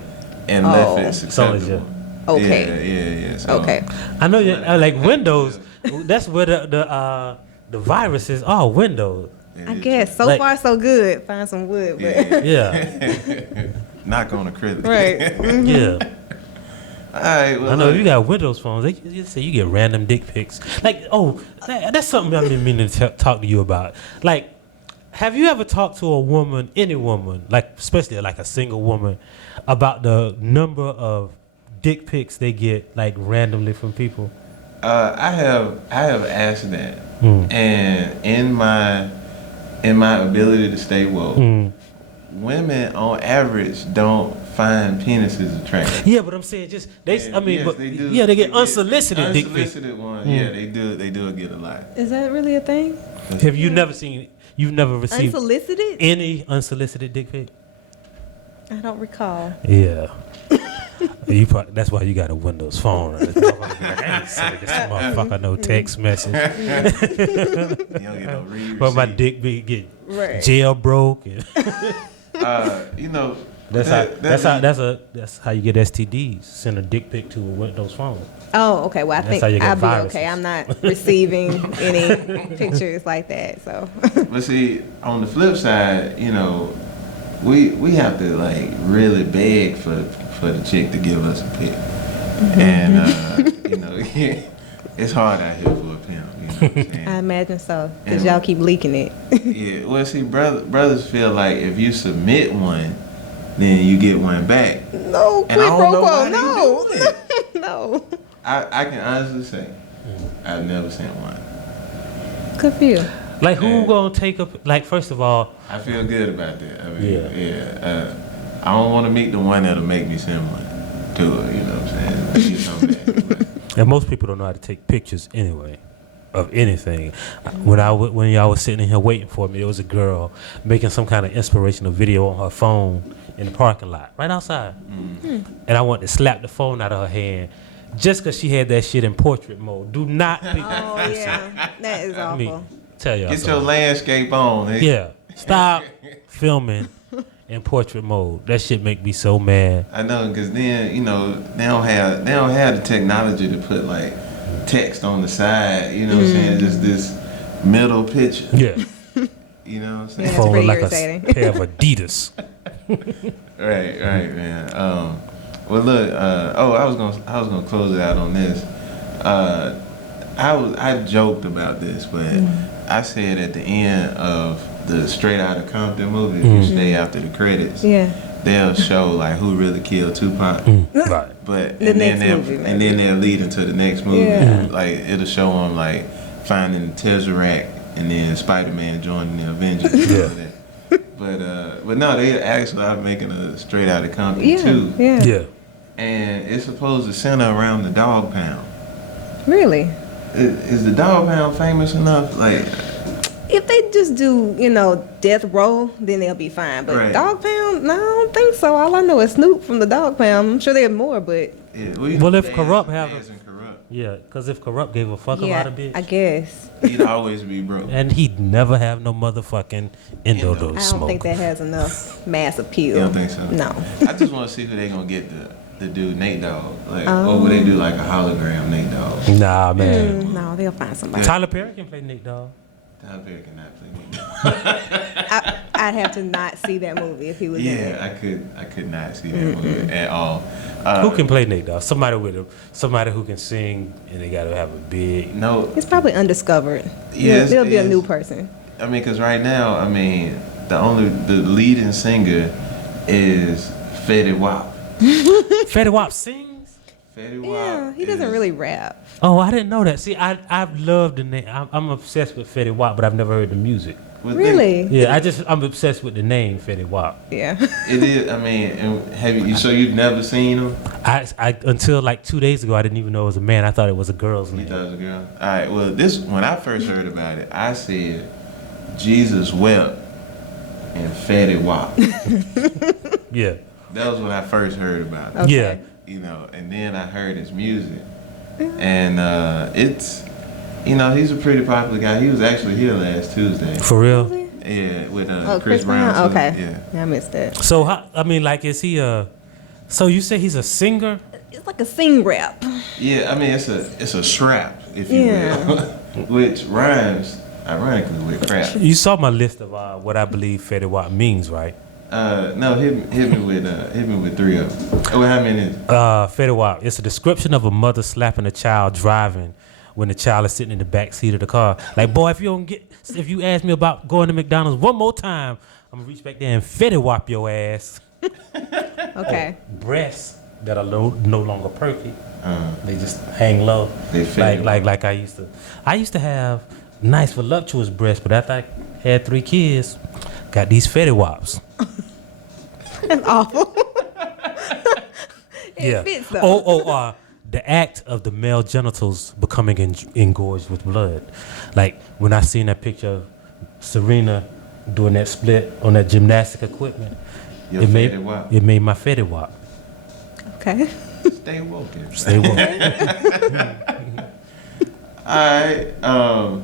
And left it acceptable. Okay. Yeah. So, Okay. I know you like Windows. That's where the viruses are. Windows. I guess. So Like- far, so good. Find some wood. But Yeah. Knock on acrylic. right. Yeah. All right. Well, I know look, you got Windows phones. They say you get random dick pics. Like, that's something I've been meaning to talk to you about. Like, have you ever talked to a woman, any woman, like especially like a single woman, about the number of dick pics they get like randomly from people? I have asked that, and in my ability to stay woke, women on average don't find penises attractive. Yeah, but I'm saying just they. And I mean, yes, but they do. yeah, they get unsolicited dick pics. Unsolicited ones. Yeah, they do. They do get a lot. Is that really a thing? Have you never seen? You've never received Unsolicited? any unsolicited dick pic? I don't recall. Yeah. That's why you got a Windows phone. Right? This motherfucker be like, I ain't sending this motherfucker no text message. You don't get no read But my receipt. dick be get Right. jailbroke. And You know, that's how you get STDs. Send a dick pic to a Windows phone. Oh, okay. Well, I That's think how you get I'll be viruses. okay. I'm not receiving any pictures like that. So. but see, on the flip side, you know, we have to like really beg for the chick to give us a pic, and you know, it's hard out here for a pimp. You know what I'm saying? I imagine so, because And- y'all keep leaking it. Yeah, well, see, brothers feel like if you submit one, then you get one back. No, And I quid don't pro know quo. why they No. do that. No. I can honestly say, I've never sent one. Good for you. Like who Yeah. gonna take a like? First of all, I feel good about that. I mean, Yeah. I don't want to meet the one that'll make me send one to her. You know what I'm saying? Get some back, but- and most people don't know how to take pictures anyway of anything. When y'all was sitting in here waiting for me, there was a girl making some kind of inspirational video on her phone in the parking lot right outside, and I wanted to slap the phone out of her hand just because she had that shit in portrait mode. Do not be. Oh, yeah. That is Let me awful. tell y'all Get your something. landscape on. Eh? Yeah, stop filming in portrait mode. That shit make me so mad. I know, because then you know they don't have the technology to put like text on the side. You know what I'm saying? Just this middle picture. Yeah, You know what I'm saying? Yeah. That's phone pretty look like irritating. a pair of Adidas. Right, man. Well, look. I was gonna close it out on this. I joked about this, but I said at the end of the Straight Outta Compton movie, if you stay after the credits, Yeah. they'll show like who really killed Tupac. Right. But The and then next movie, maybe. and then they'll lead into the next movie. Yeah. Like it'll show them like finding the Tesseract and then Spider-Man joining the Avengers. And all that. But no, they actually are making a Straight Outta Compton Yeah. too, Yeah. Yeah. and it's supposed to center around the dog pound. Really? Is the dog pound famous enough? Like, If they just do, death row, then they'll be fine. But Right. dog pound, no, I don't think so. All I know is Snoop from the dog pound. I'm sure there's more, but yeah, Well, if Corrupt have Dance and Corrupt, Yeah, because if Corrupt gave a fuck about yeah, a bitch, I guess. he'd always be broke. and he'd never have no motherfucking endo I to don't smoke. think that has enough mass appeal. You don't think so? No. I just want to see who they gonna get the dude Nate Dogg, like, or would they do like a hologram Nate Dogg? Nah, man. No, they'll find somebody. Tyler Perry can play Nate Dogg. Tyler Perry cannot play Nate Dogg. I'd have to not see that movie if he was in it. Yeah, I could not see that movie at all. Who can play Nate Dogg? Somebody with somebody who can sing, and they gotta have a big. No, It's probably undiscovered. Yes, There'll be a it's- new person. I mean, because right now, I mean, the leading singer is Fetty Wap. Fetty Wap sings. Fetty Wap. Yeah, he doesn't is- really rap. Oh, I didn't know that. See, I've loved the name. I'm obsessed with Fetty Wap, but I've never heard the music. Well, Really? Yeah, I'm obsessed with the name Fetty Wap. Yeah. It is. I mean, and have you? So you've never seen him? I until like 2 days ago, I didn't even know it was a man. I thought it was a girl's You name. thought it was a girl. All right. Well, when I first heard about it, I said Jesus wept and Fetty Wap. Yeah, That was when I first heard about it. Okay. yeah. You know, and then I heard his music, and it's, he's a pretty popular guy. He was actually here last Tuesday. For real. Yeah, with Oh, Chris Brown. too. Okay. Yeah. I missed that. So is he a? So you say he's a singer? It's like a sing rap. Yeah, I mean it's a shrap, if you Yeah. will, which rhymes ironically with crap. You saw my list of what I believe Fetty Wap means, right? No, hit me with three of them. Oh, how many? Fetty Wap. It's a description of a mother slapping a child driving when the child is sitting in the back seat of the car. Like, boy, if you ask me about going to McDonald's one more time, I'm gonna reach back there and Fetty Wap your ass. Okay. Breasts that are no longer perfect. They just hang low. They Fetty Wap. like I used to have nice voluptuous breasts, but after I had 3 kids, got these Fetty Waps. That's awful. It Yeah. fits though. The act of the male genitals becoming engorged with blood. Like when I seen that picture of Serena doing that split on that gymnastic equipment, Your it made Fetty Wap. it made my Fetty Wap. Okay. Stay woke. Stay woke. Alright. Oh,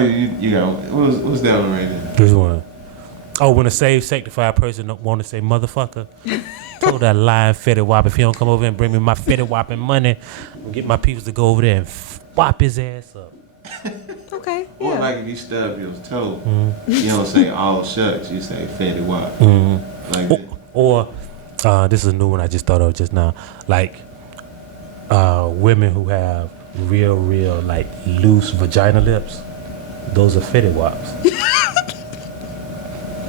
you got what's that one right there? Which one? Oh, when a saved, sanctified person don't want to say motherfucker. Told that lying fetty wop, if he don't come over and bring me my fetty whopping money, I'll get my people to go over there and whop his ass up. Okay. Or Yeah. like if you stub your toe, you don't say all shucks, you say fatty wop. Like that. Or this is a new one I just thought of just now. Like women who have real like loose vagina lips, those are fetty wops.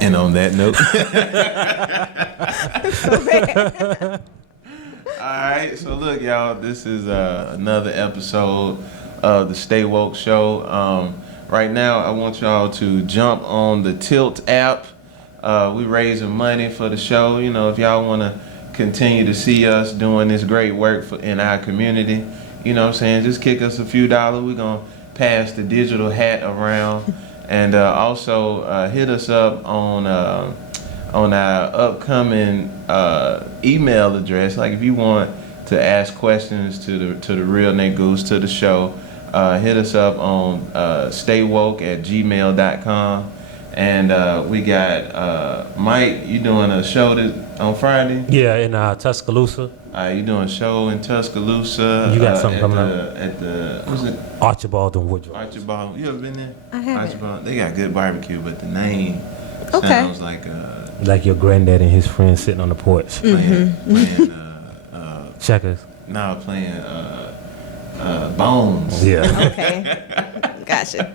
And on that note. Alright, so look y'all, this is another episode of the Stay Woke Show. Right now I want y'all to jump on the Tilt app. We raising money for the show. You know, if y'all want to continue to see us doing this great work in our community, you know what I'm saying, just kick us a few dollars. We're going to pass the digital hat around. And also hit us up on our upcoming email address. Like if you want to ask questions to the real niggas, to the show, hit us up on staywoke@gmail.com. And we got Mike. You doing a show on Friday? Yeah, in Tuscaloosa. You doing a show in Tuscaloosa? You got something coming up at the what's it? Archibald and Woodrow. Archibald. You ever been there? I haven't. Archibald. They got good barbecue, but the name Okay. sounds like Like your granddad and his friends sitting on the porch. playing Checkers. now playing Bones. Yeah. Okay. Gotcha.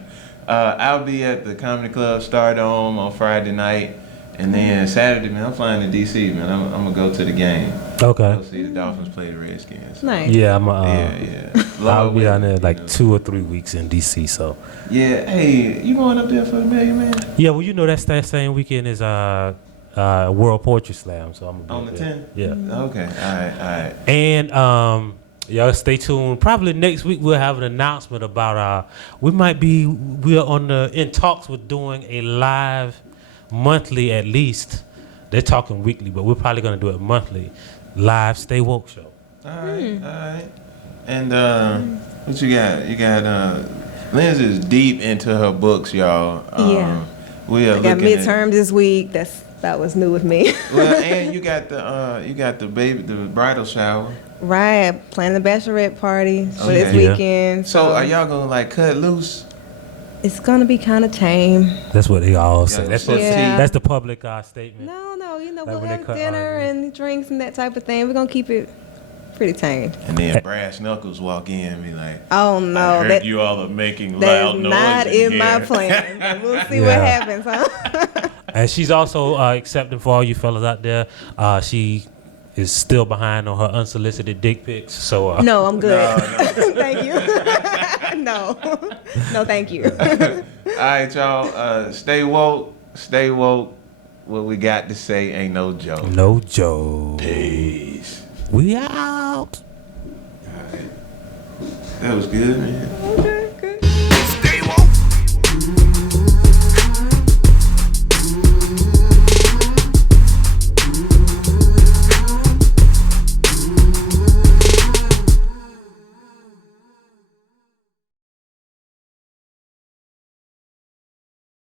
I'll be at the Comedy Club Stardome on Friday night, and then Saturday, man, I'm flying to DC, man. I'm gonna go to the game. Okay. Go see the Dolphins play the Redskins. Nice. Yeah, Yeah. I'll be down there You like know. 2 or 3 weeks in DC. So Yeah. Hey, you going up there for the Million Man? yeah, well, you know that same weekend is World Poetry Slam. So I'm gonna On be the there. 10th? Yeah. Okay. All right. And y'all stay tuned. Probably next week we'll have an announcement about we're in talks with doing a live monthly at least. They're talking weekly, but we're probably gonna do it monthly. Live Stay Woke Show. All right. And what you got? You got Lindsay is deep into her books, y'all. Yeah. We are I got looking midterm this week. That was new with me. Well, and you got the bridal shower. Right. Planning the bachelorette party for Okay. this Yeah. weekend. So are y'all gonna like cut loose? It's gonna be kind of tame. That's what they all say. Yeah. That's Yeah. That's the public statement. No, Like we'll when they have cut dinner onions. and drinks and that type of thing. We're gonna keep it pretty tame. And then Brass Knuckles walk in and be like, Oh I no, heard that you all are making that's loud noise not in my here." plan. But we'll see Yeah. what happens, huh? And she's also accepting for all you fellas out there. She is still behind on her unsolicited dick pics. So No, I'm good. No. Thank you. No, thank you. All right, y'all. Stay woke. Stay woke. What we got to say ain't no joke. no joke. Peace. We out. All right. That was good, man. Okay.